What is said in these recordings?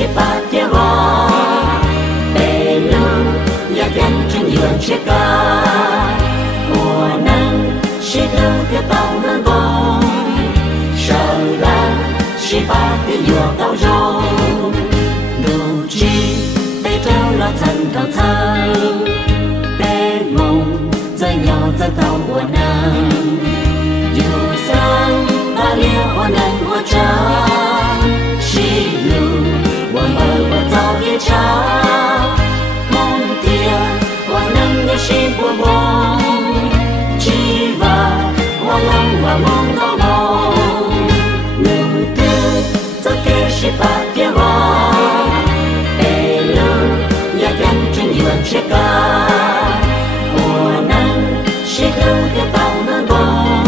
shi pa tia wa bê lu ya gan chân yuan che ca mùa nắng shi lu cái tàu nâng bông sợ là shi pa cái yuan tàu rong đủ chi bê trao lo chân tàu thang bê mông rơi nhau chân tàu mùa nắng dù sang ta liêu mùa nắng mùa trắng shi lu mùa mơ mùa tàu kia trắng mong tia mùa nắng nhớ shi mùa bông chi và mùa lòng và mong đau lòng nụ tư cho kê shi pa tia hoa bê lu nhà gan trên yuan che ca mùa nắng shi lu cái tàu nâng bông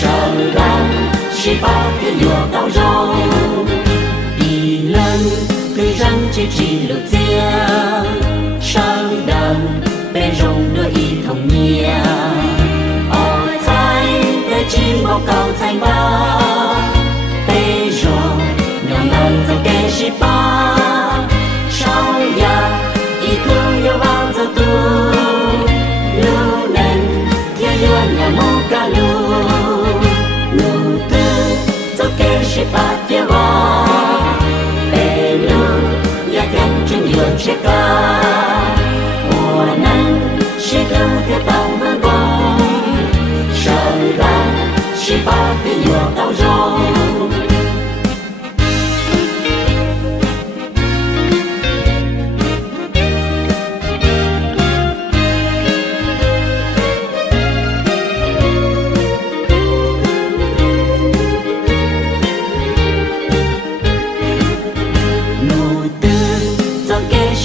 sợ là shi pa cái yuan tàu rong đi lên cứ răng chỉ lục tia sang đầm bê rong đôi y thông nhia ở trái bê chim bao cầu thành ba bê rong nhỏ lần cho kê shi pa sau ya y thương yêu bao giờ tu lu nên thiên yuan nhà mong ca lu lu tư cho kê shi pa tia hoa bê lu ya gan trên yuan che ca mùa nắng shi lu cái tàu nâng bông sợ là shi pa cái yuan tàu rong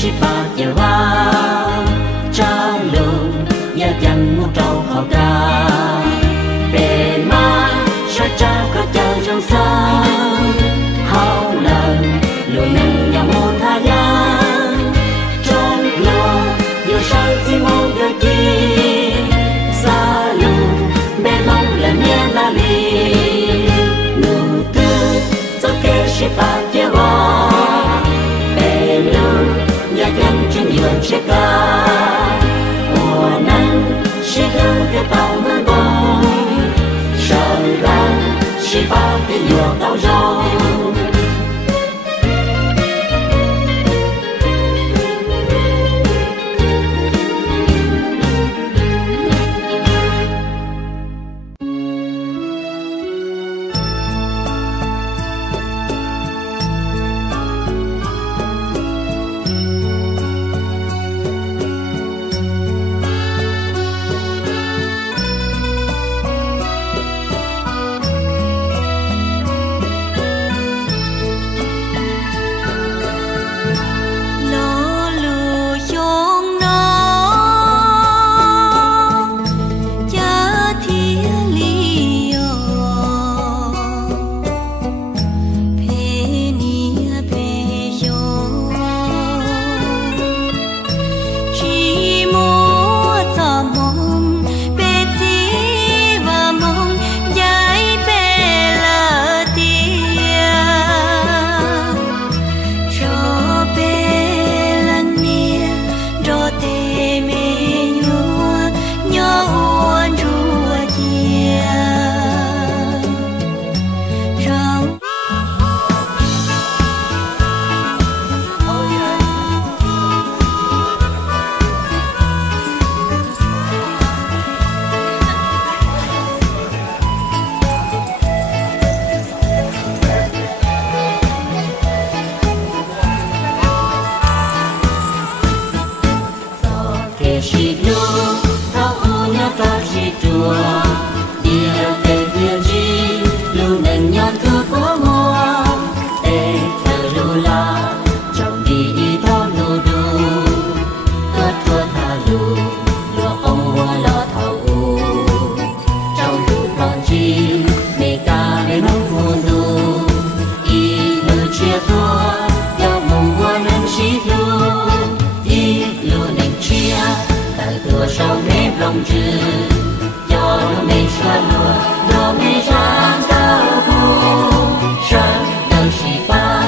shi pa tia hoa cha lu ya gan mu trâu khao ca bề má sa cha có chào trong sáng hao lần lu nâng nhà môn tha giang trong lo yêu sao chỉ mong được chi xa lu bề mong là nhẹ la li nụ tư cho kê shi pa tia hoa bề lu ya gan trên yuan che ca mùa nắng shi lu cái tàu nâng bông sợ là shi pa cái yuan tàu rong lòng trừ cho nó mê xa lùa nó mê sang cao hô sang đời sĩ ba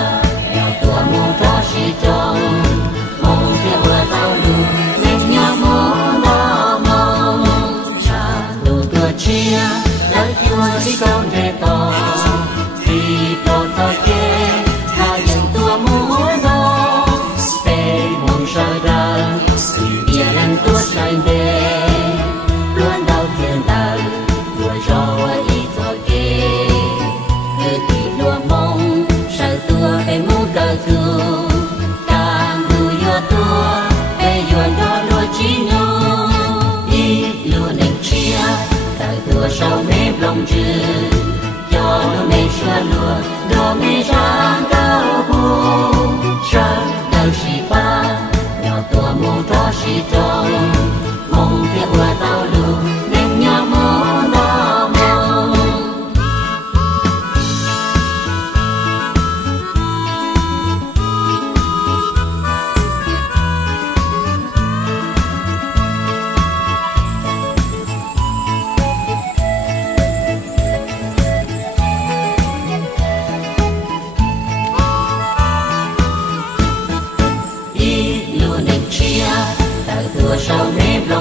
nhỏ tua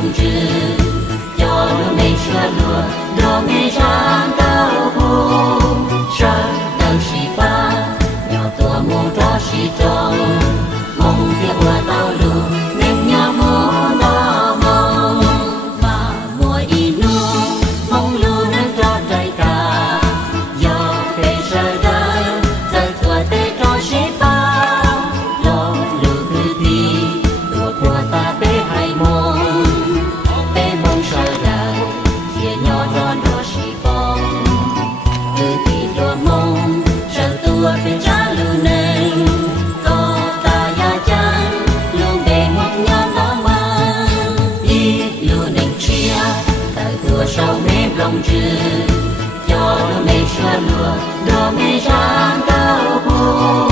lòng trừ cho lúa mê xưa lúa đồ mê rang cao hồ sa đầu xì ba nhỏ tua mù cho xì trông mong kia bùa tao lù nên nhà mong đo mong mà mùa y nu mong lù nên cho trái cả do cây sợi đời giờ chùa tê cho xì ba lo lù cứ đi đùa của ta bê hai mong sợi đời chia nhỏ tròn đua xì phong cứ đi đùa mong sợi tua bên cha lù nên có ta ya chân luôn bề một nhau nó mang đi lù nên chia tại tua sâu mềm lòng trừ cho lù mê xưa lùa đồ mê rang cao hồ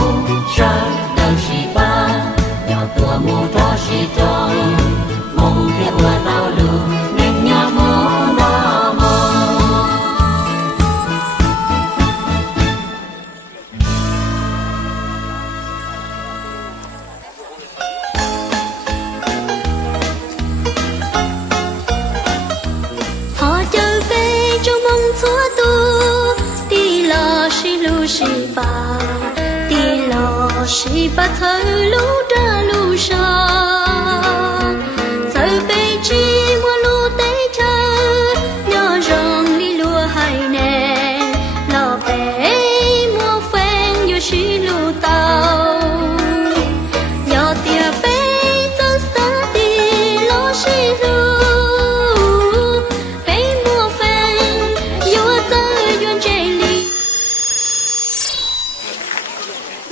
sợi đời xì ba nhỏ tua mù cho xì trông mong kia bùa tao lù si ba thơ lũ ra lũ sa giờ bây chi mua lũ tế chơi nhỏ rong đi lúa hai nè lò bé mua phen yo si lũ tàu nhỏ tia bé cho xa đi lo si lũ bé mua phen yo chơi yo chơi li.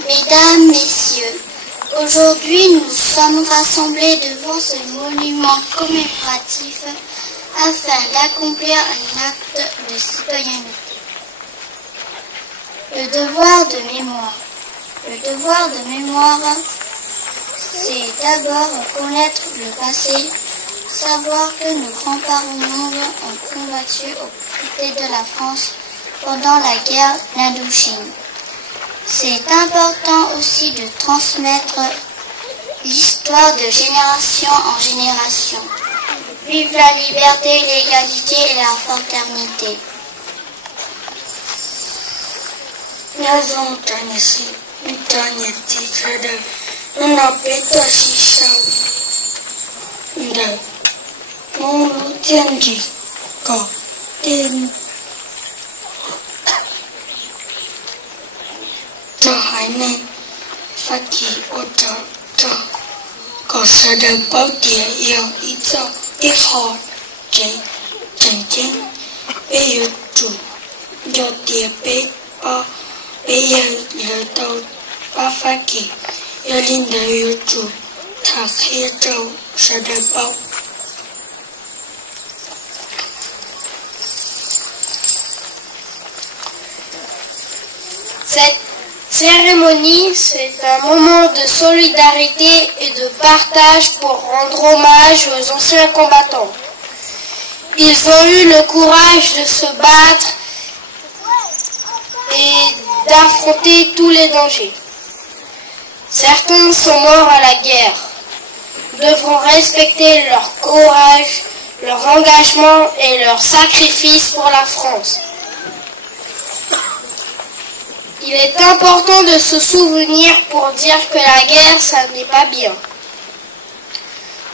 Mesdames, Messieurs, aujourd'hui nous sommes rassemblés devant ce monument commémoratif afin d'accomplir un acte de citoyenneté. Le devoir de mémoire. Le devoir de mémoire, c'est d'abord connaître le passé, savoir que nos grands-parents mondiaux ont combattu aux côtés de la France pendant la guerre d'Indochine. C'est important aussi de transmettre l'histoire de génération en génération. Vive la liberté, l'égalité et la fraternité. cho hai nên phát kỳ ô cho có sở đời báo địa yêu ý cho ít họ chạy chẳng chén bây giờ chủ do địa bé bao bây giờ lỡ đầu ba phát kỳ yêu linh đời yêu chủ thạc khi trâu sở đời báo. Cette cérémonie, c'est un moment de solidarité et de partage pour rendre hommage aux anciens combattants. Ils ont eu le courage de se battre et d'affronter tous les dangers. Certains sont morts à la guerre. Nous devrons respecter leur courage, leur engagement et leur sacrifice pour la France. Il est important de se souvenir pour dire que la guerre, ça n'est pas bien.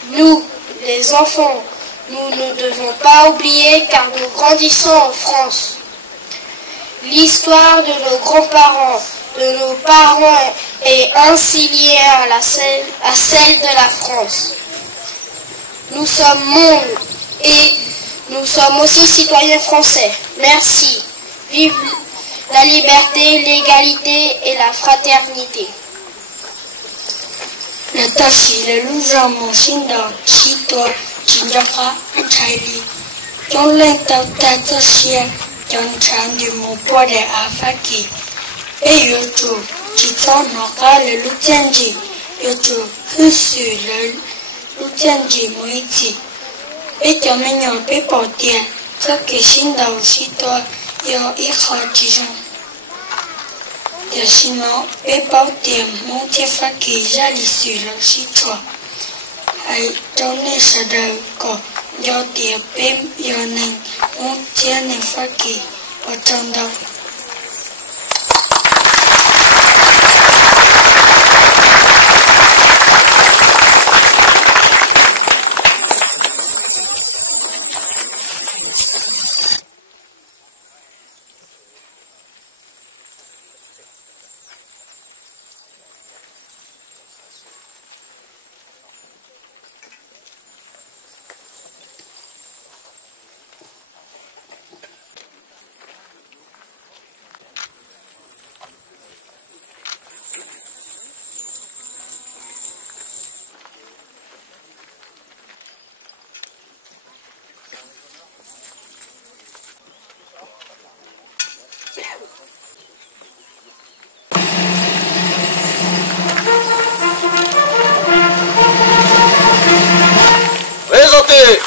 Nous, les enfants, nous ne devons pas oublier car nous grandissons en France. L'histoire de nos grands-parents, de nos parents est ainsi liée à celle de la France. Nous sommes mondes et nous sommes aussi citoyens français. Merci. Vive la liberté, l'égalité et la fraternité. Natashi le luja mo shinda chito chinjaka chaili yon len tau tata sia yon changi mo pode afaki e yotu chito no ka le lutenji yotu husu le lutenji mo iti e tomenyo pe potia ke shinda usito yo ikha chijon de sinon et porter mon tiefaki jali sur le citron ai donné ça de do tia pem yo ning on tia ning faki o tanda. Présentez.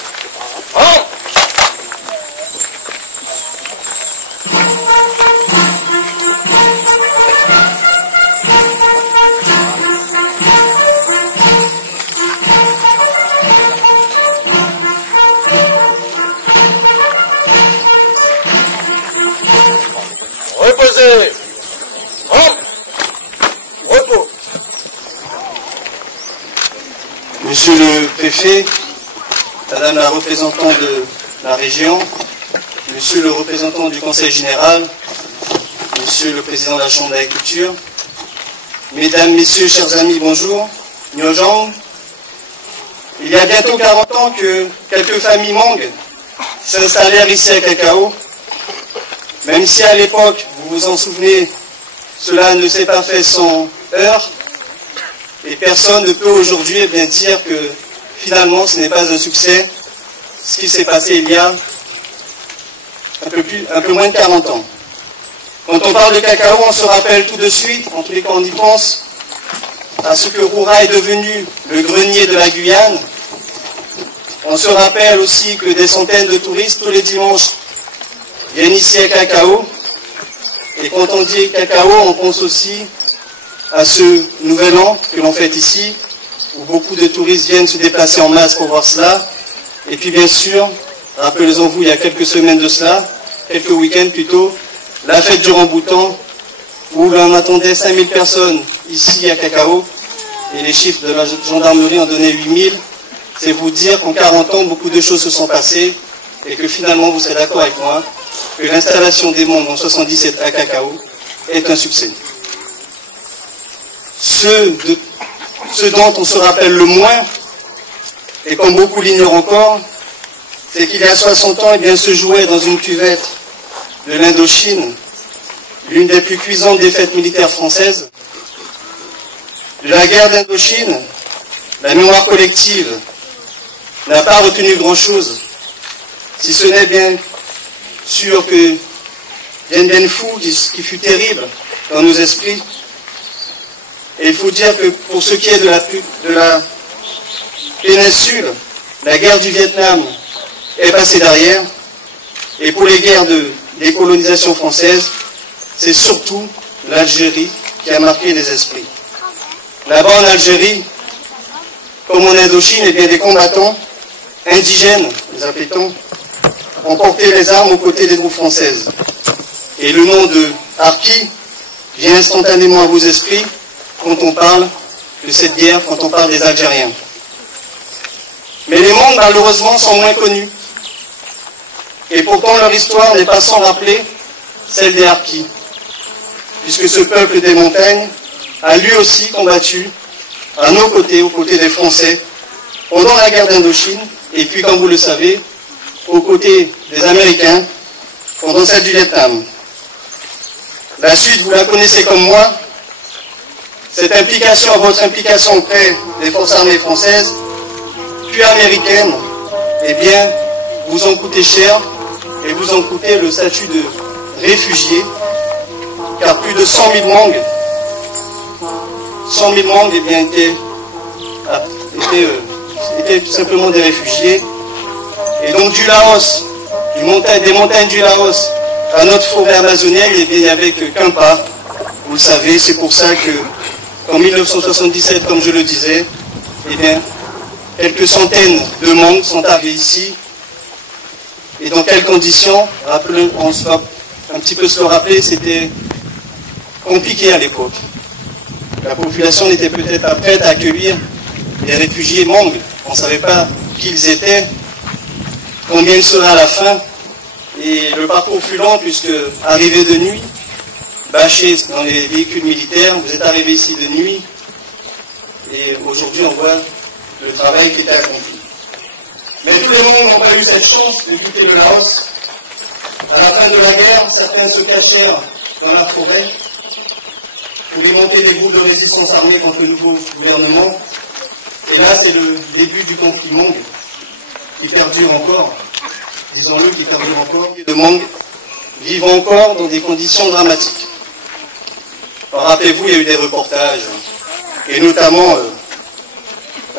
Reposez. Repos. Monsieur le préfet, Madame la représentante de la région, Monsieur le représentant du Conseil général, Monsieur le président de la Chambre d'agriculture, Mesdames, Messieurs, chers amis, bonjour. Nyojang, il y a bientôt 40 ans que quelques familles Hmong s'installèrent ici à Cacao. Même si à l'époque, vous vous en souvenez, cela ne s'est pas fait sans heurts, et personne ne peut aujourd'hui bien dire que finalement ce n'est pas un succès, ce qui s'est passé il y a un peu moins de 40 ans. Quand on parle de cacao, on se rappelle tout de suite, en tous les cas on y pense, à ce que Roura est devenu le grenier de la Guyane. On se rappelle aussi que des centaines de touristes tous les dimanches viennent ici à Cacao. Et quand on dit cacao, on pense aussi à ce nouvel an que l'on fête ici, où beaucoup de touristes viennent se déplacer en masse pour voir cela. Et puis bien sûr, rappelez-en-vous, il y a quelques semaines de cela, quelques week-ends plutôt, la fête du Ramboutan, où l'on attendait 5000 personnes ici à Cacao, et les chiffres de la gendarmerie en donnaient 8000. C'est vous dire qu'en 40 ans, beaucoup de choses se sont passées, et que finalement, vous serez d'accord avec moi, que l'installation des Hmong en 77 à Cacao est un succès. Ce dont on se rappelle le moins, et comme beaucoup l'ignorent encore, c'est qu'il y a 60 ans, eh bien, se jouait dans une cuvette de l'Indochine, l'une des plus cuisantes défaites militaires françaises. De la guerre d'Indochine, la mémoire collective n'a pas retenu grand-chose, si ce n'est bien sûr que Dien Bien Phu, qui fut terrible dans nos esprits. Et il faut dire que pour ce qui est de la péninsule, la guerre du Vietnam est passée derrière. Et pour les guerres de décolonisation française, c'est surtout l'Algérie qui a marqué les esprits. Là-bas en Algérie, comme en Indochine, eh bien, des combattants indigènes, les appelait-on, ont porté les armes aux côtés des troupes françaises. Et le nom de Harki vient instantanément à vos esprits quand on parle de cette guerre, quand on parle des Algériens. Mais les Hmong, malheureusement, sont moins connus. Et pourtant, leur histoire n'est pas sans rappeler celle des Harkis, puisque ce peuple des montagnes a lui aussi combattu à nos côtés, aux côtés des Français, pendant la guerre d'Indochine, et puis, comme vous le savez, aux côtés des Américains, pendant celle du Vietnam. La suite, vous la connaissez comme moi. Cette implication, votre implication auprès des forces armées françaises, puis américaines, eh bien, vous en coûtez cher, et vous en coûtez le statut de réfugié, car plus de 100 000 Hmong, eh bien, étaient tout simplement des réfugiés. Et donc du Laos, des montagnes du Laos à notre forêt amazonienne, eh bien, il n'y avait qu'un pas. Vous le savez, c'est pour ça qu'en 1977, comme je le disais, eh bien, quelques centaines de Hmong sont arrivés ici et dans quelles conditions. On va un petit peu se le rappeler, c'était compliqué à l'époque. La population n'était peut-être pas prête à accueillir les réfugiés Hmong. On ne savait pas qui ils étaient, combien ils seraient à la fin. Et le parcours fut long puisque, arrivé de nuit, bâché dans les véhicules militaires, vous êtes arrivé ici de nuit. Et aujourd'hui, on voit le travail qui était accompli. Mais tous les Hmong n'ont pas eu cette chance de quitter le Laos. À la fin de la guerre, certains se cachèrent dans la forêt pour y monter des groupes de résistance armée contre le nouveau gouvernement. Et là, c'est le début du conflit Hmong qui perdure encore, disons-le, qui perdure encore. De Hmong vivent encore dans des conditions dramatiques. Rappelez-vous, il y a eu des reportages, et notamment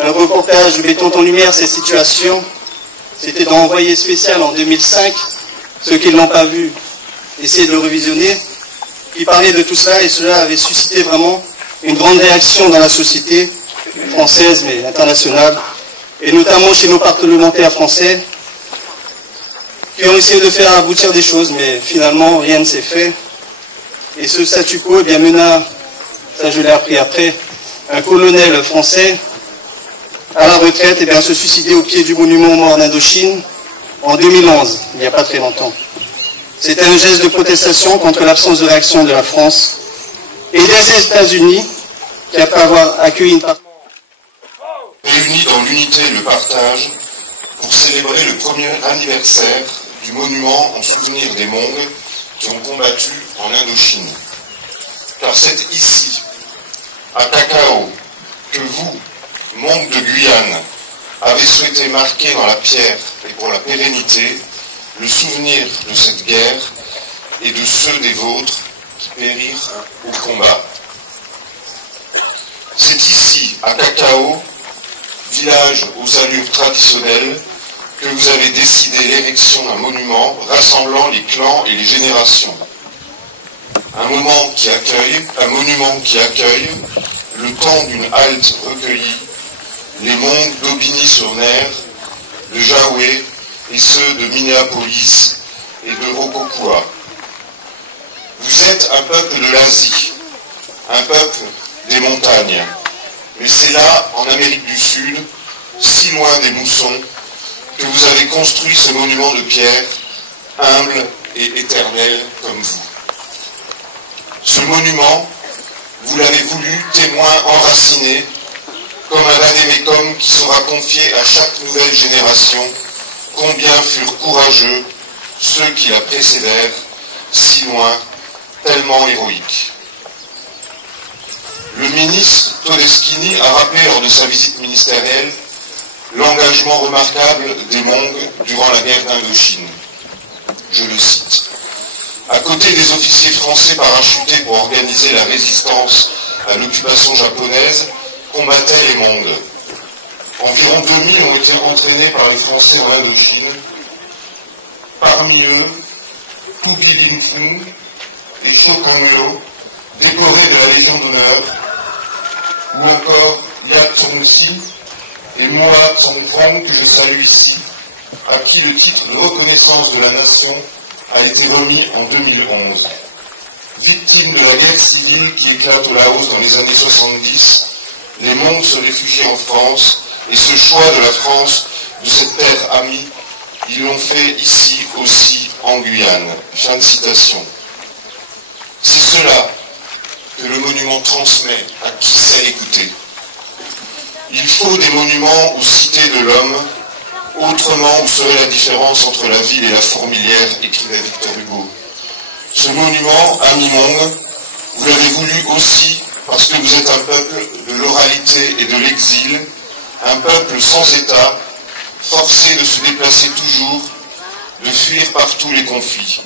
un reportage mettant en lumière ces situations. C'était dans Envoyé spécial en 2005, ceux qui ne l'ont pas vu, essayez de le revisionner, qui parlait de tout cela, et cela avait suscité vraiment une grande réaction dans la société française, mais internationale, et notamment chez nos parlementaires français, qui ont essayé de faire aboutir des choses, mais finalement rien ne s'est fait. Et ce statu quo, eh bien, mena, ça je l'ai appris après, un colonel français à la retraite, eh bien, se suicider au pied du monument aux morts d'Indochine en 2011, il n'y a pas très longtemps. C'était un geste de protestation contre l'absence de réaction de la France et des États-Unis, qui après avoir accueilli une partie réunis dans l'unité et le partage pour célébrer le premier anniversaire du monument en souvenir des Hmong qui ont combattu en Indochine. Car c'est ici, à Cacao, que vous, Hmong de Guyane, avez souhaité marquer dans la pierre et pour la pérennité le souvenir de cette guerre et de ceux des vôtres qui périrent au combat. C'est ici, à Cacao, village aux allures traditionnelles, que vous avez décidé l'érection d'un monument rassemblant les clans et les générations. Un monument qui accueille le temps d'une halte recueillie, les Hmong d'Aubigny-sur-Ner, de Jaoué et ceux de Minneapolis et de Rokokua. Vous êtes un peuple de l'Asie, un peuple des montagnes, mais c'est là, en Amérique du Sud, si loin des moussons, que vous avez construit ce monument de pierre, humble et éternel comme vous. Ce monument, vous l'avez voulu témoin enraciné, comme un vadémécum qui sera confié à chaque nouvelle génération, combien furent courageux ceux qui la précédèrent, si loin, tellement héroïques. Le ministre Todeschini a rappelé lors de sa visite ministérielle l'engagement remarquable des Hmong durant la guerre d'Indochine. Je le cite. À côté des officiers français parachutés pour organiser la résistance à l'occupation japonaise, combattaient les Hmong. Environ 2000 ont été entraînés par les Français en Indochine. Parmi eux, Kubi Lingfung et Shokongyo, décorés de la Légion d'honneur, ou encore Yat Tsongsi et Moa Tsongfong, que je salue ici, à qui le titre de reconnaissance de la nation a été remis en 2011. Victimes de la guerre civile qui éclate au Laos dans les années 70, les Hmong se réfugient en France, et ce choix de la France, de cette terre amie, ils l'ont fait ici aussi en Guyane. Fin de citation. C'est cela que le monument transmet à qui sait écouter. Il faut des monuments aux cités de l'homme, autrement où serait la différence entre la ville et la fourmilière, écrivait Victor Hugo. Ce monument, ami Hmong, vous l'avez voulu aussi parce que vous êtes un peuple de l'oralité et de l'exil, un peuple sans État, forcé de se déplacer toujours, de fuir partout les conflits.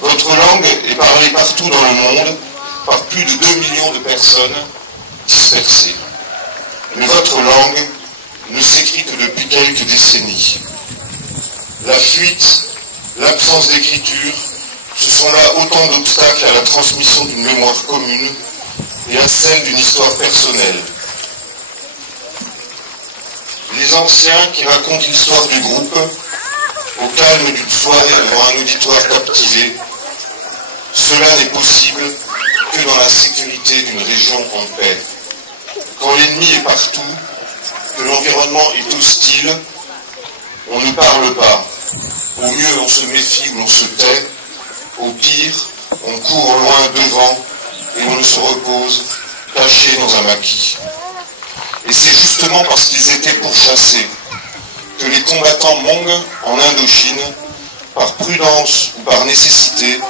Votre langue est parlée partout dans le monde, par plus de 2 millions de personnes dispersées. Mais votre langue ne s'écrit que depuis quelques décennies. La fuite, l'absence d'écriture, ce sont là autant d'obstacles à la transmission d'une mémoire commune et à celle d'une histoire personnelle. Les anciens qui racontent l'histoire du groupe au calme d'une soirée devant un auditoire captivé, cela n'est possible que dans la sécurité d'une région en paix. Quand l'ennemi est partout, que l'environnement est hostile, on ne parle pas. Au mieux, on se méfie ou on se tait. Au pire, on court loin devant et on ne se repose, caché dans un maquis. Et c'est justement parce qu'ils étaient pourchassés que les combattants Hmong en Indochine, par prudence ou par nécessité,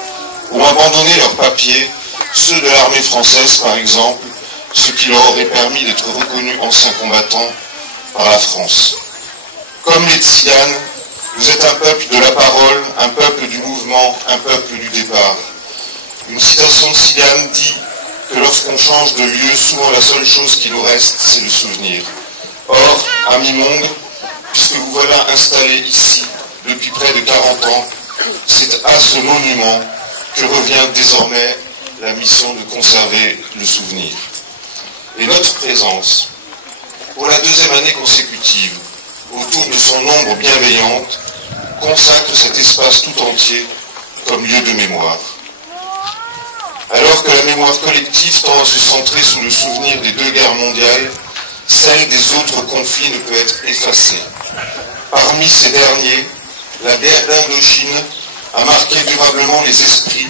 ont abandonné leurs papiers, ceux de l'armée française par exemple, ce qui leur aurait permis d'être reconnus anciens combattants par la France. Comme les Tziganes, vous êtes un peuple de la parole, un peuple du mouvement, un peuple du départ. Une citation de Tziganes dit que lorsqu'on change de lieu, souvent la seule chose qui nous reste, c'est le souvenir. Or, amis Hmong, puisque vous voilà installés ici depuis près de 40 ans, c'est à ce monument que revient désormais la mission de conserver le souvenir. Et notre présence, pour la deuxième année consécutive, autour de son ombre bienveillante, consacre cet espace tout entier comme lieu de mémoire. Alors que la mémoire collective tend à se centrer sous le souvenir des 2 guerres mondiales, celle des autres conflits ne peut être effacée. Parmi ces derniers, la guerre d'Indochine a marqué durablement les esprits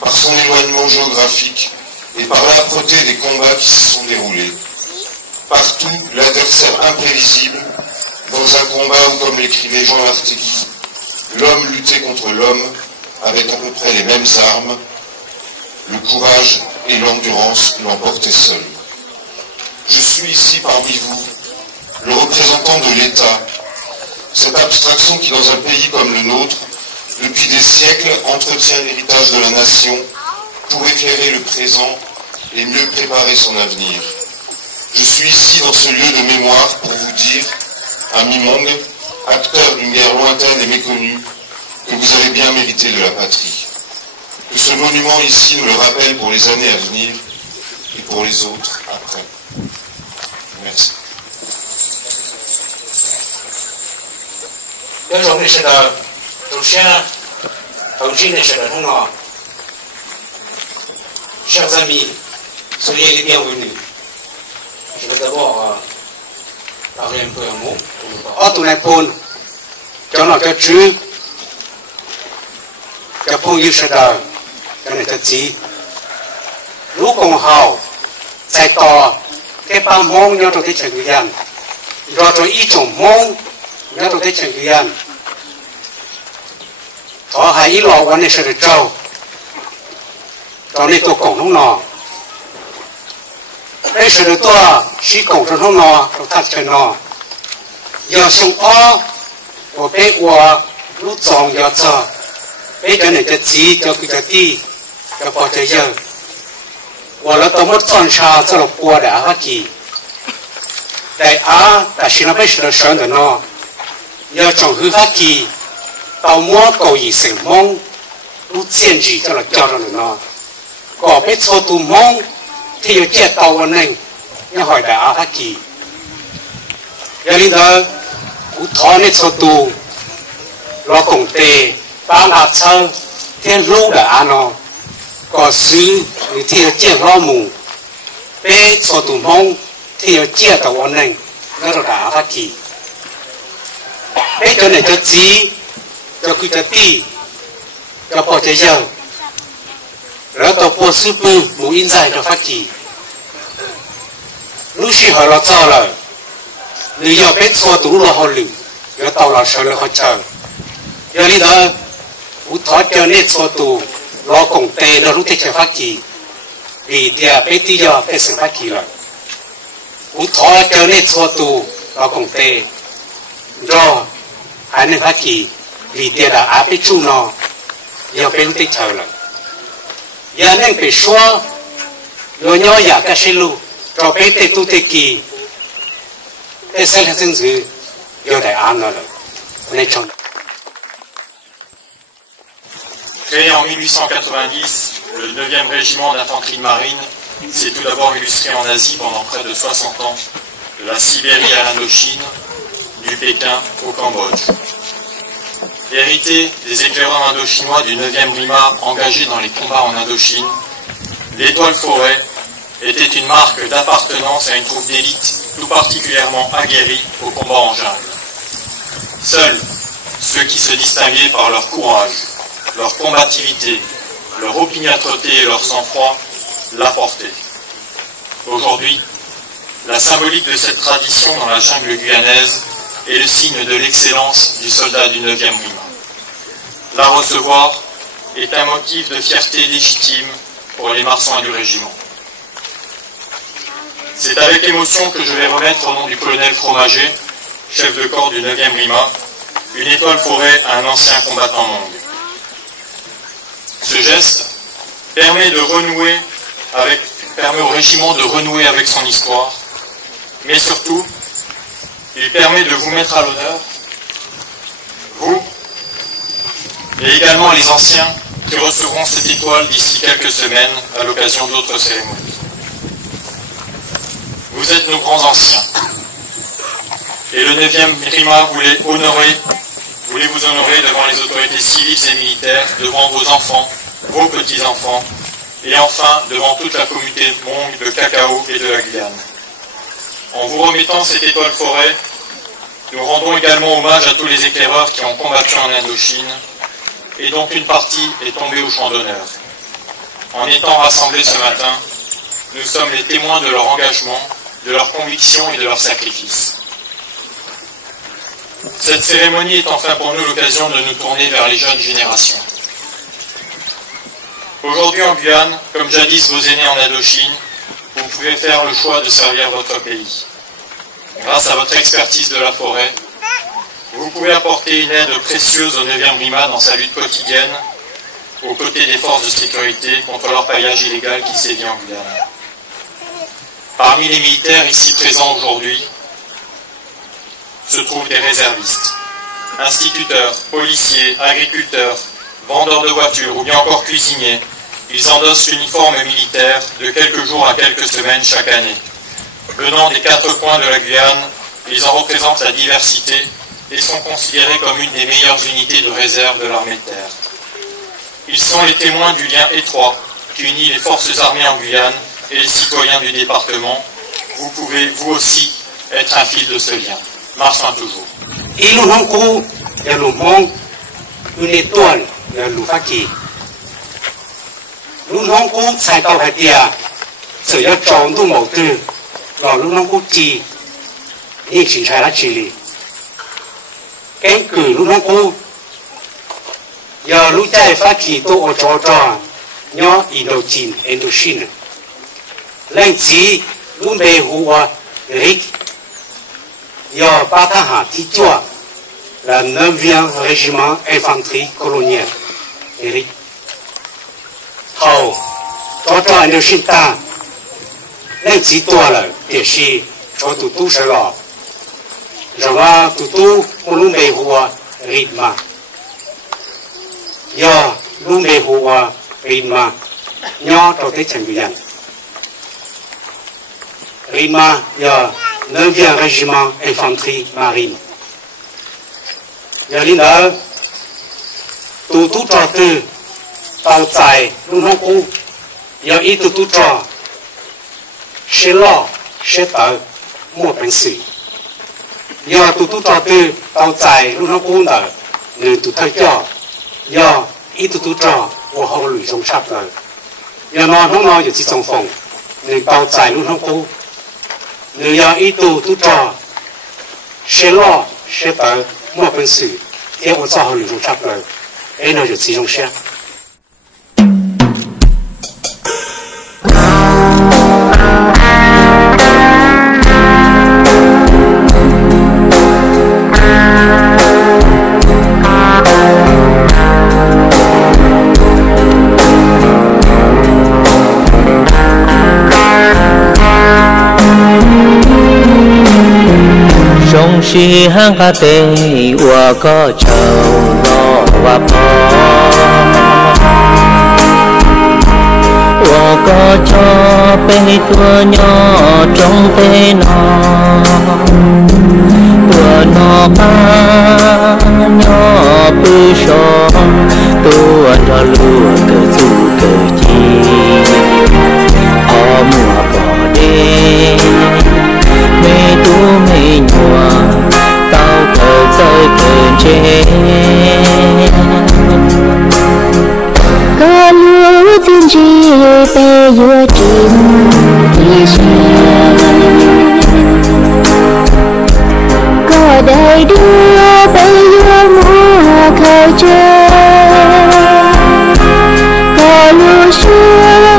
par son éloignement géographique et par l'âpreté des combats qui s'y sont déroulés. Partout, l'adversaire imprévisible, dans un combat où, comme l'écrivait Jean Lartegui, l'homme luttait contre l'homme avec à peu près les mêmes armes, le courage et l'endurance l'emportaient seuls. Je suis ici parmi vous, le représentant de l'État, cette abstraction qui, dans un pays comme le nôtre, depuis des siècles, entretient l'héritage de la nation pour éclairer le présent et mieux préparer son avenir. Je suis ici dans ce lieu de mémoire pour vous dire, amis Hmong, acteurs d'une guerre lointaine et méconnue, que vous avez bien mérité de la patrie. Que ce monument ici nous le rappelle pour les années à venir et pour les autres après. Merci. 有种的是的，首先，头先的是的同学，上三米，所以的变为女，是个的我，老人不要摸。tụi này phun, cho nó cho chứ, cho phun như sợi đời, cho này cho chí. Lúc còn hậu, chạy to, cái ba mông nhau trong thế trận người dân, rồi rồi ý chủng mông nhau trong thế trận người dân. Thọ hai ý lọวันnày sẽ được trâu, cho nên tôi cổng không nọ. Đây sẽ được tôi, chỉ cổng trong không nọ, trong thắt chân nọ. Giờ sống ó, của bé của lúc chọn giờ chờ, bé cho này cho chí, cho cứ cho ti, cho bỏ cho giờ. Và nó tôi mất chọn xa cho nó qua đã hoa kỳ. Đại á, ta xin nó bé sẽ được sống được nó. Giờ chọn hư hoa kỳ, tao mua cầu ý sinh mong, lúc chiên gì cho nó cho được nó. Có bé cho tù mong, thì giờ chết tao vào nền, nhưng hỏi đại á hoa kỳ. Giờ linh thơ, cú thó nết cho tù, lo cổng tề, ba lạc chơ, thiên lưu đã á nó. Có sư, thì giờ chết lo mù. Bé cho tù mong, thì giờ chết tao vào nền, nó rồi đã hoa kỳ. Bé cho này cho chí, cho cứ cho ti, cho bỏ cho giờ. Rồi tao bỏ sư bư, mù in dài cho phát kỳ. Lúc xí hỏi lo cho lời. Nếu giờ bé xua tủ lo họ lử, giờ tao lo sợ là họ chờ. Giờ đi đó, ú thó cho nét xua tủ, lo cổng tê nó lúc thế chờ phát kỳ. Vì địa bé tí giờ bé xử phát kỳ rồi. Ú thó cho nét xua tủ, lo cổng tê. Rồi, hai nên phát kỳ, vì địa đã á bé chú nó, giờ bé lúc thế chờ rồi. Giờ nên bé xua, rồi nhỏ giả cả xe lưu, rồi bé tê tu tê kỳ. Et c'est le sens de Créé en 1890, le 9e régiment d'infanterie de marine s'est tout d'abord illustré en Asie pendant près de 60 ans, de la Sibérie à l'Indochine, du Pékin au Cambodge. Hérité des éclaireurs indochinois du 9e RIMA engagés dans les combats en Indochine, l'étoile forêt était une marque d'appartenance à une troupe d'élite tout particulièrement aguerrie au combat en jungle. Seuls ceux qui se distinguaient par leur courage, leur combativité, leur opiniâtreté et leur sang-froid la portaient. Aujourd'hui, la symbolique de cette tradition dans la jungle guyanaise est le signe de l'excellence du soldat du 9e RIMA. La recevoir est un motif de fierté légitime pour les marsouins du régiment. C'est avec émotion que je vais remettre au nom du colonel Fromager, chef de corps du 9e RIMA, une étoile forêt à un ancien combattant Hmong. Ce geste permet au régiment de renouer avec son histoire, mais surtout, il permet de vous mettre à l'honneur, vous, et également les anciens qui recevront cette étoile d'ici quelques semaines à l'occasion d'autres cérémonies. Vous êtes nos grands anciens, et le 9e RIMA voulait vous honorer devant les autorités civiles et militaires, devant vos enfants, vos petits-enfants, et enfin devant toute la communauté Hmong de Cacao et de la Guyane. En vous remettant cette étoile forêt, nous rendons également hommage à tous les éclaireurs qui ont combattu en Indochine et dont une partie est tombée au champ d'honneur. En étant rassemblés ce matin, nous sommes les témoins de leur engagement, de leur conviction et de leur sacrifice. Cette cérémonie est enfin pour nous l'occasion de nous tourner vers les jeunes générations. Aujourd'hui en Guyane, comme jadis vos aînés en Indochine, vous pouvez faire le choix de servir votre pays. Grâce à votre expertise de la forêt, vous pouvez apporter une aide précieuse au 9e RIMA dans sa lutte quotidienne, aux côtés des forces de sécurité contre l'orpaillage illégal qui sévit en Guyane. Parmi les militaires ici présents aujourd'hui, se trouvent des réservistes, instituteurs, policiers, agriculteurs, vendeurs de voitures ou bien encore cuisiniers. Ils endossent l'uniforme militaire de quelques jours à quelques semaines chaque année. Venant des 4 coins de la Guyane, ils en représentent la diversité et sont considérés comme une des meilleures unités de réserve de l'armée de terre. Ils sont les témoins du lien étroit qui unit les forces armées en Guyane et les citoyens du département. Vous pouvez, vous aussi, être un fil de ce lien. Marchons toujours. Et nous avons une étoile de l'Oufaki. Nous avons 5 ans à dire, c'est le temps de mon temps, dans nous avons dit, et c'est la Chili. Quand nous avons, il y a l'outil Faki to Ojoja, Nyo Indochine. Lundi, nous avons Rick. Il y a Bataha Titoa, le 9e régiment infanterie coloniale. Eric. Hau, Toto Indochine, les Titoa, et si, tout cela. Je vois tout, on nous met rythme. Il y a nous met rythme. Il y a tout est champion. Rythme, il y a 9e régiment infanterie marine. Il y a l'île, tout trotteur, tàu dài, nous n'avons il y a tout trotteur, chez l'or, chez tàu, moi pensé. Il y a tout trotteur, tàu dài, nous n'avons pas, nous tout trotteur, il y a tout trotteur,我好累中插了。il y a non有这种风，你tàu dài, nous n'avons pas. Nous y a tout trotteur, chez l'or, chez tàu, moi pensé. Et on s'en rend compte chaque et nous je suis donc cher. 是汉卡贝我个愁罗瓦婆，我个愁贝多鸟中贝诺，多诺巴鸟贝 lưu son tu anh cho lưu cờ du cờ chi ở mùa bỏ đêm mê tu mê nhòa tao cờ rơi cờ trên có lúa thiên chi bê dừa trên đi có đầy đưa bê dừa mùa khơi chơi có lúa xưa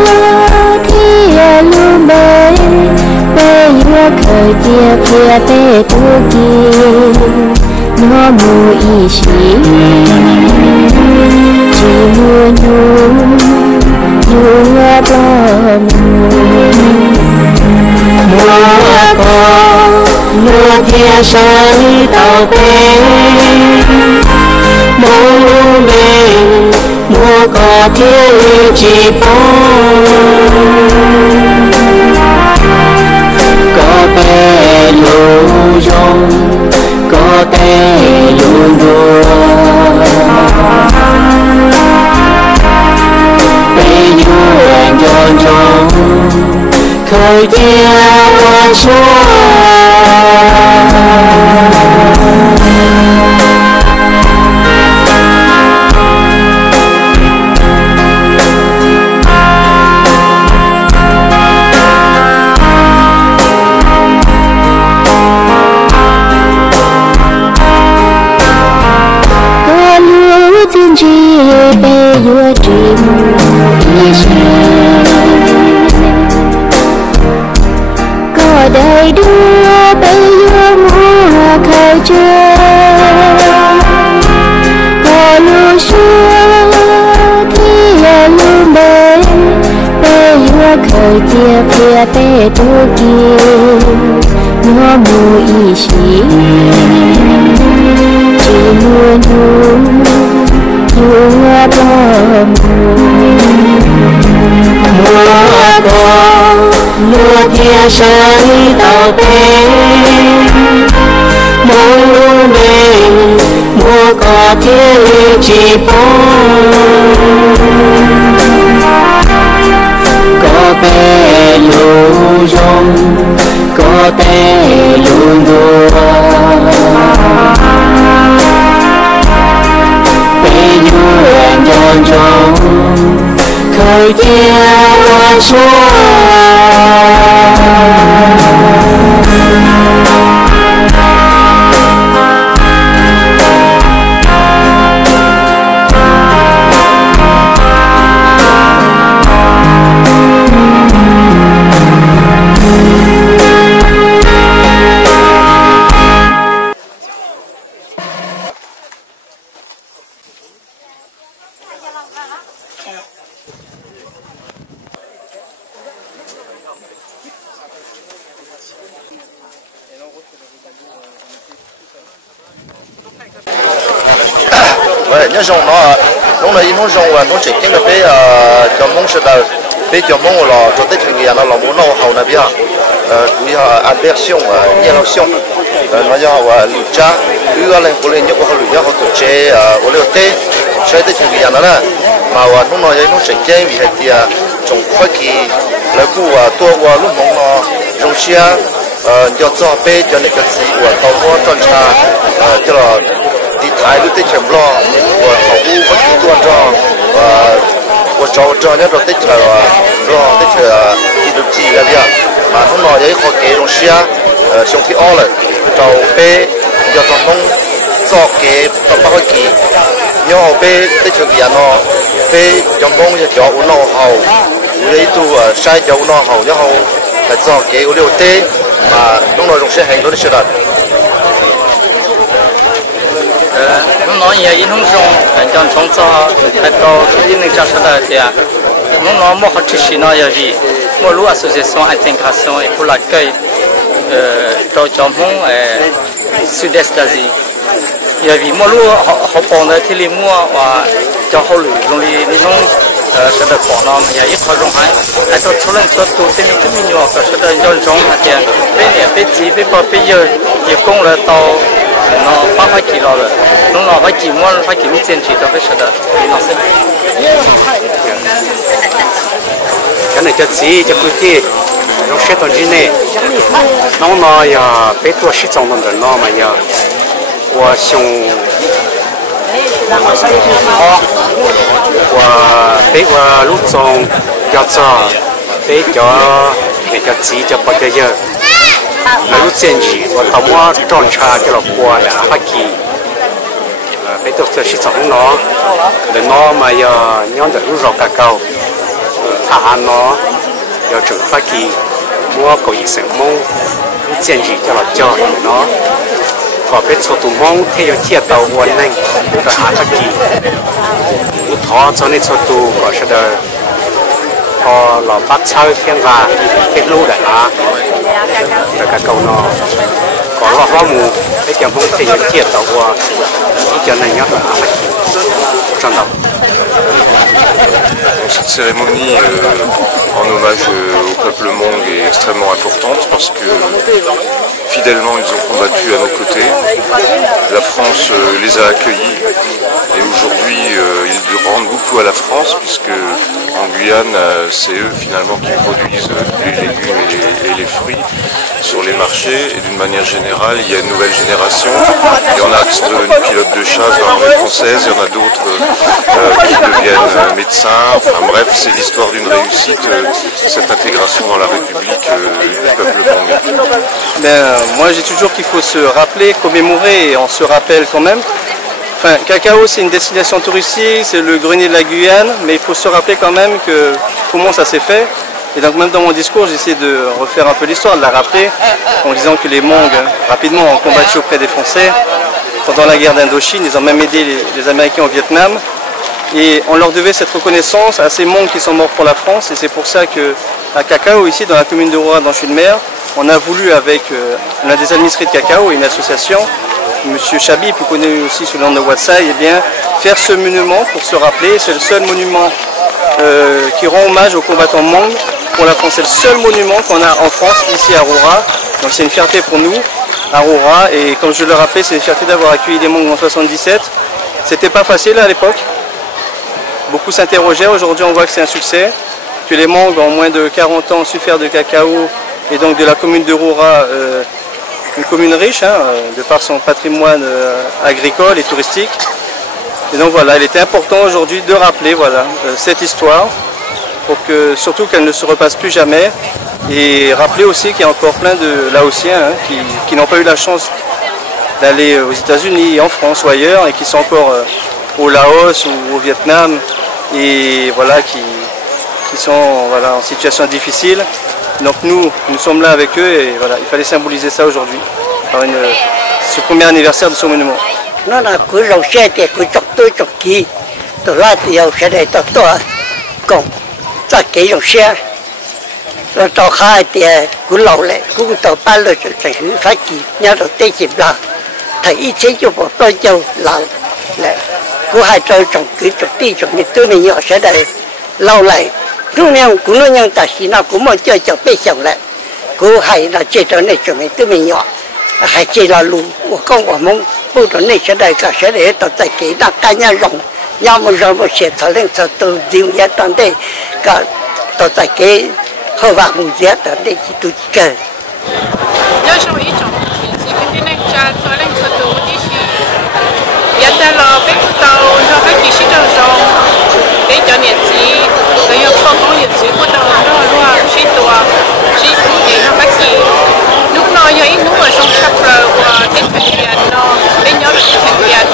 thì lúa bê bê dừa khơi chia kia bê tu kia nó mùa y xí chỉ mùa nhu mùa bom mùa có mùa thiên soi tàu bé mùa bê mùa có thiên chỉ bom có bé lù rong có té luôn đua bây giờ anh tròn tròn khơi chia qua xuống thiên chi bê dừa trên đi có đầy đưa bê dừa mùa khơi chơi có lúa xưa thì lúa bê bê dừa khơi chia phía bê tu kia nó mùa y xí chỉ mùa nhu mùa bom mùa có mùa thiên soi tàu bé mùa bê mùa có thiên chỉ bom có bé lù rong có té luôn đua tròn tròn khơi chia qua xuống nhớ rong nó là nó rong và nó chỉ cái là cái cho mông sẽ là cái cho mông là cho tết thì nó là muốn nó hậu là bây giờ aversion như là sion nó do và lụt cha cứ lên của lên nhớ của họ lụt nhớ họ tổ chế ở đây tết chơi tết thì nó là mà nó nói nó chỉ chơi vì thì trồng khoai kỳ là cụ tua và lúc mông nó rong xia cho bé cho nên cái gì của tàu hoa tròn trà cho là đi thái lúc tết chậm lo và họ u phát triển tuần cho và cho nhớ rồi tết chờ lo tết chờ đi được gì là vậy mà không nói đấy họ kể rong xia xong thì all trâu bé cho mông cho cái bao kỳ nhớ họ bé tết chờ gì nó bé cho mông cho uống nó hầu lấy tu sai cho uống nó hầu nhớ hầu phải cho cái uống tê mà lúc nào rong xia hành đó sẽ đạt nó nói nhiều in không xong chọn trong cho tại tàu cái những trang sách là thì nó nói một hạt chỉ nói là gì một lúa association intégration et pour la cueille cho không Sud-Est Asie giờ vì một lúa họ bỏ ra thì liền mua và cho họ lử trong đi nó sẽ được bỏ nó mà ít họ rong hay tại tàu số lần số tu thì mình nhiều cái sẽ được chọn trong hạt tiền bên này bên chỉ bên bờ bên giờ công là tàu nó phải kỳ lo rồi nó phải kỳ mua phải kỳ lúc tiền chỉ đó phải sợ đó thì nó sẽ cái này cho gì cho cái gì nó sẽ toàn gì này nó ya bé tuổi sĩ trong đó nó mà ya 我想我俾我路中要做俾咗那个字就不得了，那路建议我到我装车给了过了发起，俾到这是从哪，那哪嘛要让的路绕个高，他哪要整发起，我搞一什么路建议叫了叫哪。có cái số tụ mong theo chiếc tàu quân này đã hạ phát kỳ u thọ cho nên số tụ có sẽ được có lò bắt chơi thiên và cái lũ đã hạ từ các cầu nó có lò hoa mù cái kiểu mong theo chiếc tàu quân cho nên nhớ là hạ phát kỳ trong đầu. Cette cérémonie en hommage au peuple Hmong est extrêmement importante parce que fidèlement ils ont combattu à nos côtés. La France les a accueillis et aujourd'hui ils rendent beaucoup à la France puisque en Guyane c'est eux finalement qui produisent les légumes et les fruits sur les marchés et d'une manière générale il y a une nouvelle génération. Il y en a qui sont devenus pilotes de chasse dans l'armée française, il y en a d'autres qui deviennent médecins. Enfin bref, c'est l'histoire d'une réussite, cette intégration dans la République du peuple Hmong. Moi j'ai toujours qu'il faut se rappeler, commémorer et on se rappelle quand même. Enfin, Cacao c'est une destination touristique, c'est le grenier de la Guyane, mais il faut se rappeler quand même que comment ça s'est fait. Et donc même dans mon discours j'essaie de refaire un peu l'histoire, de la rappeler, en disant que les Hmong rapidement ont combattu auprès des Français. Pendant la guerre d'Indochine, ils ont même aidé les Américains au Vietnam. Et on leur devait cette reconnaissance à ces Hmong qui sont morts pour la France. Et c'est pour ça qu'à Cacao, ici dans la commune de Roura, dans Chute-Mer, on a voulu avec l'un des administrés de Cacao et une association, M. Chabi, plus connu aussi sous le nom de Watsai, eh bien, faire ce monument pour se rappeler. C'est le seul monument qui rend hommage aux combattants Hmong pour la France. C'est le seul monument qu'on a en France, ici à Roura. Donc c'est une fierté pour nous, à Roura. Et comme je le rappelais, c'est une fierté d'avoir accueilli les Hmong en 77. C'était pas facile à l'époque. Beaucoup s'interrogeaient, aujourd'hui on voit que c'est un succès, que les Hmong en moins de 40 ans ont su faire de Cacao et donc de la commune de Roura une commune riche, de par son patrimoine agricole et touristique. Et donc voilà, il était important aujourd'hui de rappeler cette histoire, pour que surtout qu'elle ne se repasse plus jamais, et rappeler aussi qu'il y a encore plein de Laotiens qui n'ont pas eu la chance d'aller aux États-Unis, en France ou ailleurs, et qui sont encore au Laos ou au Vietnam, et voilà, qui sont en situation difficile. Donc nous sommes là avec eux et voilà, il fallait symboliser ça aujourd'hui par ce premier anniversaire de ce monument. của hai trời trồng kỹ trồng ti trồng như tôi mình nhỏ sẽ đây lâu lại lúc nào cũng nói nhau ta chỉ nào cũng muốn chơi trồng bê trồng lại của hai là chơi trồng này trồng tôi mình nhỏ hai chơi là lù của con của mông bố trồng này sẽ đây cả sẽ để tao tại kỹ đã cá nhau rồng nhau một rồi một sẽ thở lên thở từ riêng giá toàn đây cả tao tại kỹ hơi vàng một giá toàn đây chỉ tôi chơi nhớ trong ý trồng chỉ cái này cha thở lên thở từ đi giờ ta là biết tàu nó phải chỉ sĩ trồng rồng để cho nhiệt gì rồi yêu không có nhiệt gì của tàu nó luôn sĩ tua sĩ thì nó phải gì lúc nào giờ ít lúc ở trong sắp rồi của đến thành viên nó đến nhớ được thành viên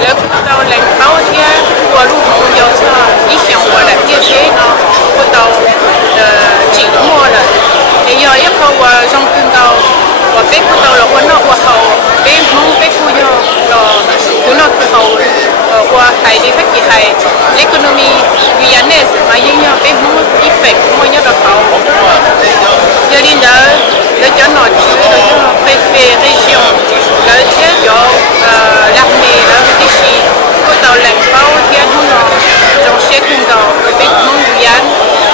rồi của tàu lại báo thế của lúc không giờ cho ý想我来这些呢của tàu chỉ mua rồi thì giờ ít không ở trong kinh tàu và biết của tàu là của nó của hậu biết mong biết của giờ của nó của hậu qua hay đi phát triển hay economy Guyane mà những nhau biết mong effect của nhau được hậu giờ đi đó để cho nó chứa để cho nó préfet région để cho l'armée là cái gì của tàu lãnh bao thì nó trong xe cùng tàu biết mong Guyane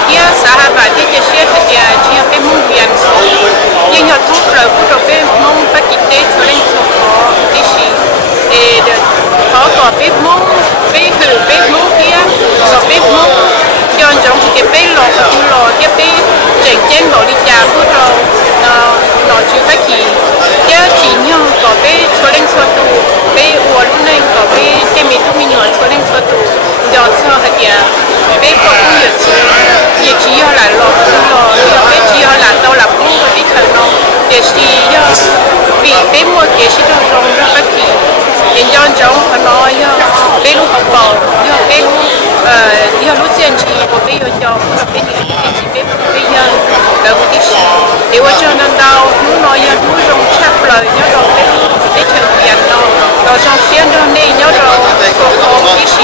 kia xã và cái xe phải chỉ biết mong Guyane nhưng họ thuốc rồi của biết mong phát triển để cho lên số cái gì 也是要比北莫也是这种这个体，人家种可能要北路好高，要北路要路线去，我北有叫或者北你去北部北样，我的是，因为这能到路那要路上差不了，要到北路北城边到，到上县到那要到说好的是，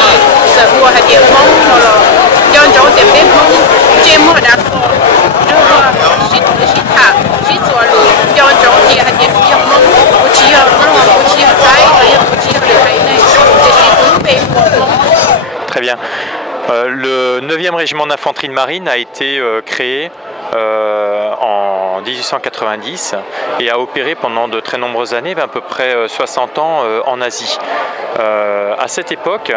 是我还得忙了，要找点北忙，这么大个，这个是他。做路要找地还得要忙，不只要不只要栽，也不只要留海内，这是东北活。Très bien. Le 9e régiment d'infanterie de marine a été créé en 1890 et a opéré pendant de très nombreuses années, à peu près 60 ans en Asie. À cette époque,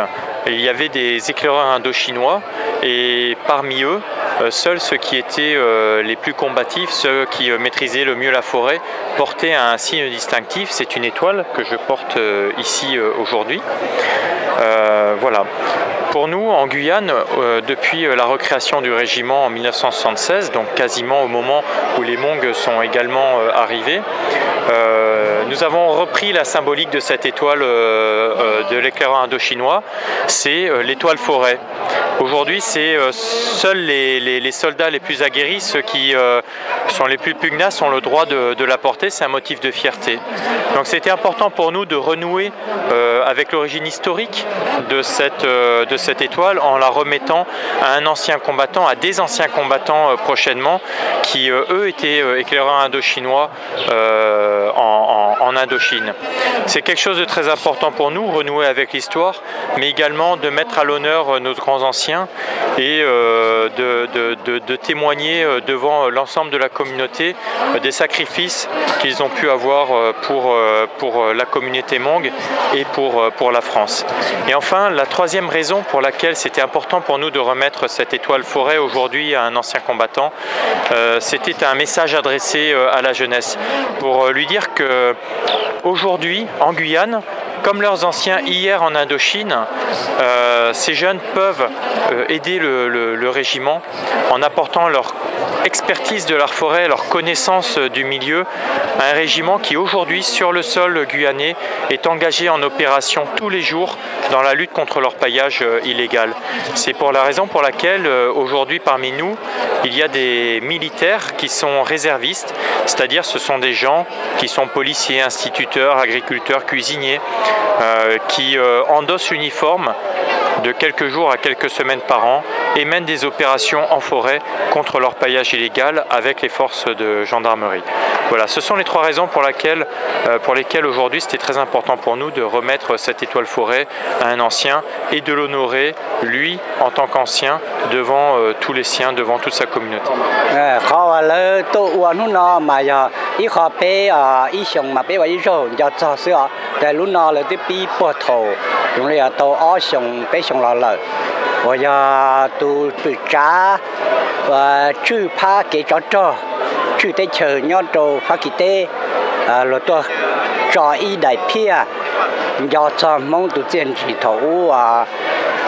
il y avait des éclaireurs indochinois et parmi eux, seuls ceux qui étaient les plus combatifs, ceux qui maîtrisaient le mieux la forêt, portaient un signe distinctif. C'est une étoile que je porte ici aujourd'hui. Voilà. Pour nous, en Guyane, depuis la recréation du régiment en 1976, donc quasiment au moment où les Hmongs sont également arrivés, nous avons repris la symbolique de cette étoile de l'éclaireur indochinois, c'est l'étoile forêt. Aujourd'hui, c'est seuls les soldats les plus aguerris, ceux qui sont les plus pugnaces, ont le droit de la porter. C'est un motif de fierté. Donc c'était important pour nous de renouer avec l'origine historique de cette étoile en la remettant à un ancien combattant, à des anciens combattants prochainement, qui eux étaient éclaireurs indochinois en Indochine. C'est quelque chose de très important pour nous, renouer avec l'histoire, mais également de mettre à l'honneur nos grands anciens et de témoigner devant l'ensemble de la communauté des sacrifices qu'ils ont pu avoir pour la communauté Hmong et pour la France. Et enfin, la troisième raison pour laquelle c'était important pour nous de remettre cette étoile forêt aujourd'hui à un ancien combattant, c'était un message adressé à la jeunesse pour lui dire que aujourd'hui en Guyane, comme leurs anciens hier en Indochine, ces jeunes peuvent aider le régiment en apportant leur expertise de la forêt, leur connaissance du milieu à un régiment qui aujourd'hui sur le sol guyanais est engagé en opération tous les jours dans la lutte contre l'orpaillage illégal. C'est pour la raison pour laquelle aujourd'hui parmi nous il y a des militaires qui sont réservistes, c'est-à-dire ce sont des gens qui sont policiers, instituteurs, agriculteurs, cuisiniers, qui endossent l'uniforme de quelques jours à quelques semaines par an et mènent des opérations en forêt contre l'orpaillage illégal avec les forces de gendarmerie. Voilà, ce sont les trois raisons pour lesquelles aujourd'hui c'était très important pour nous de remettre cette étoile forêt à un ancien et de l'honorer, lui, en tant qu'ancien, devant tous les siens, devant toute sa communauté. chữ tế chờ nhau đồ phát kỳ tế là tôi cho ý đại phía do cho mong tụ tiền chỉ thấu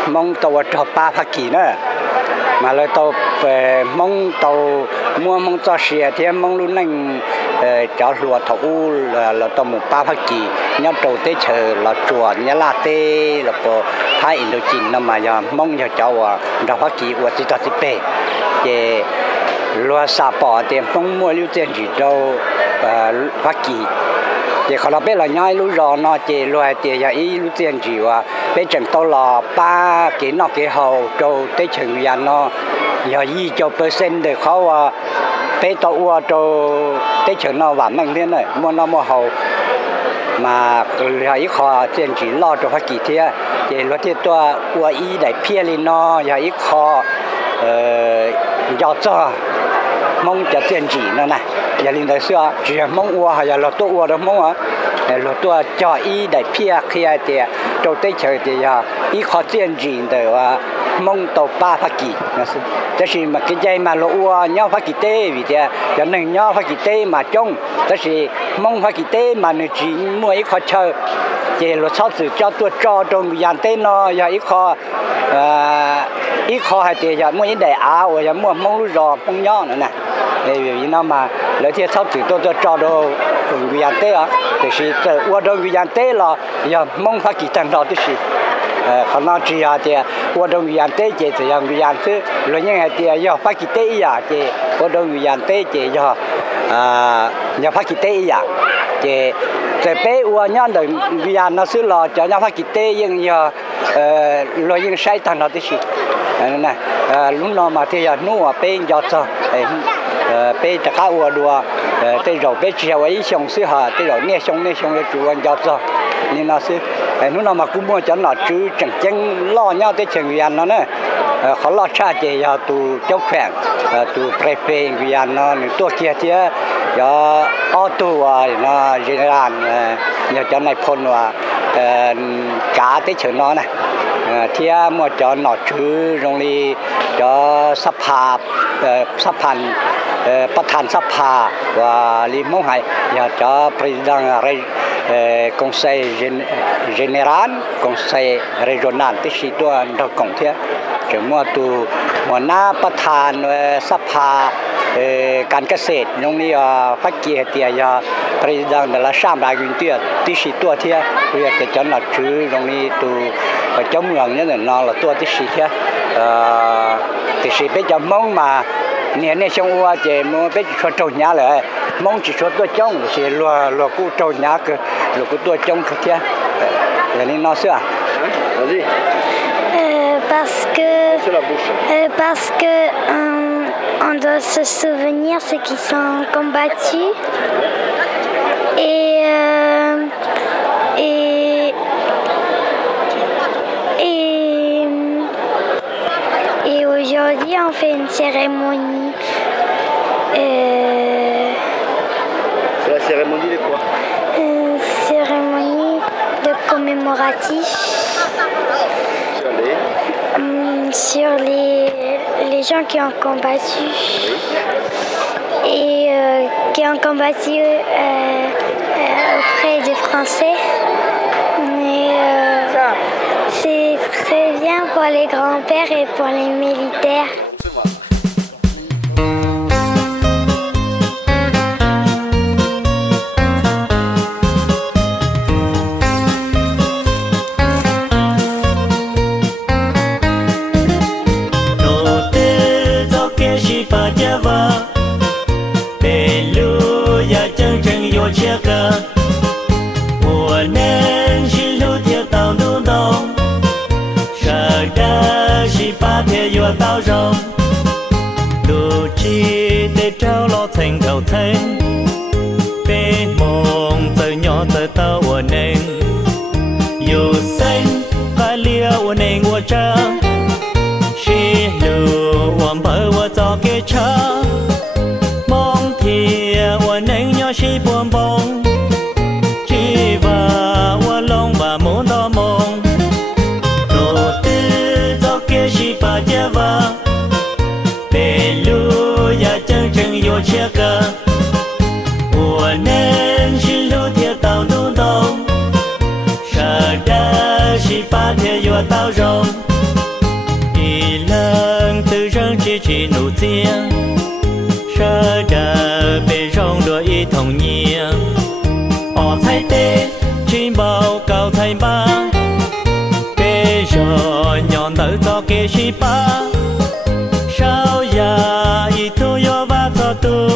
mong tàu cho ba phát kỳ nữa mà là tàu mong tàu mua mong cho xe thì mong luôn nành cho lúa thấu là tàu một ba phát kỳ nhau đồ tế chờ là chùa nhà la tế là có thái Indochine nó mà giờ mong giờ cháu đó phát kỳ của chỉ tao chỉ bể để loa sa bỏ tiền phong mua lưu tiền chỉ đâu phát kỳ để họ nói là nhai lưu rò nó chỉ loa tiền ya ý lưu tiền chỉ và bây giờ tao là ba cái nọ cái hậu châu tới trường nhà nó giờ y cho percent đểเขาbây tao qua châu tới trường nó vào mang thế này mua nó mua hậu mà ya ý họ tiền chỉ lo cho phát kỳ thế để loa tiền tôi qua ý đại phía lên nó ya ý họ giờ cho mong cho tiền chỉ nó này giờ linh đại xưa chỉ mong qua hay là tôi qua đó mong à là tôi cho ý đại phía kia thì đầu tới chơi thì ý khó tiền chỉ để mong tàu ba phát kỳ thế thì mà cái dây mà lộ nhau phát kỳ tê vì thế cho nên nhau phát kỳ tê mà trông thế thì mong phát kỳ tê mà nó chỉ mua ý khó chơi thì là sau sự cho tôi cho trong dàn tê nó giờ ý khó hay thì giờ mua ý đại áo giờ mua mong lúc rò mong nhau nữa nè vì nó mà lấy thì sau từ tôi cho đồ người ăn tết á thì chỉ qua đồ người ăn tết là giờ mong phát triển thành đó thì chỉ còn nó chỉ là thì qua đồ người ăn tết thì giờ người ăn thứ rồi những ngày thì giờ phát triển tết à thì qua đồ người ăn tết thì giờ phát triển tết à thì bé qua nhon đời người ăn nó xứ lò cho nhau phát triển tết nhưng giờ rồi những sai thành đó thì chỉ này lúc nào mà thì nô bên giọt rồi bên tất cả uo đùa tới rồi bên chiều ấy xong xứ hà tới rồi nghe xong là chủ anh giọt rồi nên là xứ lúc nào mà cũng mua cho nó chứ chẳng chẳng lo nhau tới trường người ăn nó nè khó lo cha thì tụ chống khỏe tụ prefe người ăn nó tua kia thì cho auto nó general nhờ cho này phone và cá tới trường nó này thì mua cho nó chứ rồi đi cho sắp hànhประธานสภาvà li mong hay cho president conseil général conseil régionalที่ชี้ตัวเรากงเทียถึงว่าตัวหัวหน้าประธานสภาการเกษตรตรงนี้พักเกียรติยา president de la chambre d'agriculture ที่ชี้ตัวเทียเพื่อจะจัดหนักชื่อตรงนี้ตัวเจ้าเมืองเนี่ยนอนละตัวที่ชี้เทียที่ชี้ไปจะมองมาเนี่ยช่วงว่าจะมันเป็นช่วงโจรยาเลยมองจีช่วงตัวจ้องสิลัวกู้โจรยาคือลัวกู้ตัวจ้องคือเท่าอย่างนี้น้องเสื้อparce que on doit se souvenir ceux qui sont combattus et aujourd'hui on fait une cérémonie. C'est la cérémonie de quoi? Une cérémonie de commémoratif sur les gens qui ont combattu et qui ont combattu auprès des Français. Mais c'est très bien pour les grands-pères et pour les militaires. Tao rong đủ chi để trao lo thành cầu thành bên mong từ nhỏ từ tao ở nên dù xanh phải lia ở nên ở cha chỉ lưu ở bờ ở cho cái cha mong thì ở nên nhỏ chỉ buồn bông chỉ và ở lòng và muốn đó mong đồ tư cho cái chỉ bà cha và bê lu ya chân chân yo chia ca của nên chỉ lu thiệt tao đúng đông sợ đã chỉ ba thiệt yo tao rong đi lần từ răng chỉ nụ tiếng sợ đã bê rong đôi ý thông nhiên họ thay tê chim bao cao thay ba bê rồi nhọn tới cho kê chỉ ba sao ya ý tu yo va cho tu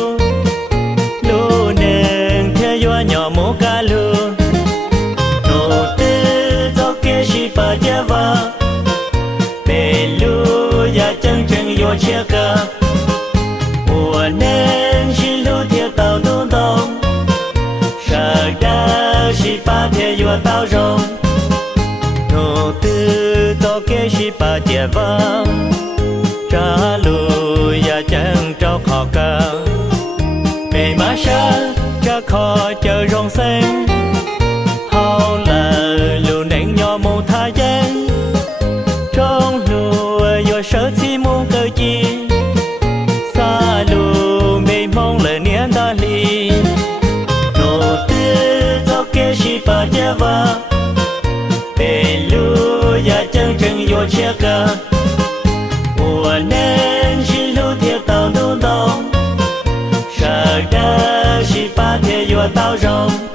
lu nên theo yo nhỏ mô ca lu nô tư cho kê chỉ ba gia va bê lu ya chân chân yo chia ca của nên chỉ lu theo tao đúng đông sợ đã chỉ ba theo yo tao rong nô tư cho kê chỉ ba gia va trả lùi và chẳng cho khó ca về má sa cho khó chờ rong xanh hao là lù nén nhỏ mù tha gian trong lùa do sở chi muốn cơ chi xa lù mê mong lời niên đa ly nô tư cho kê chi bà gia va về lù và chân chân vô chia ca của nên chỉ lu thiệt tao đúng đông 多包容。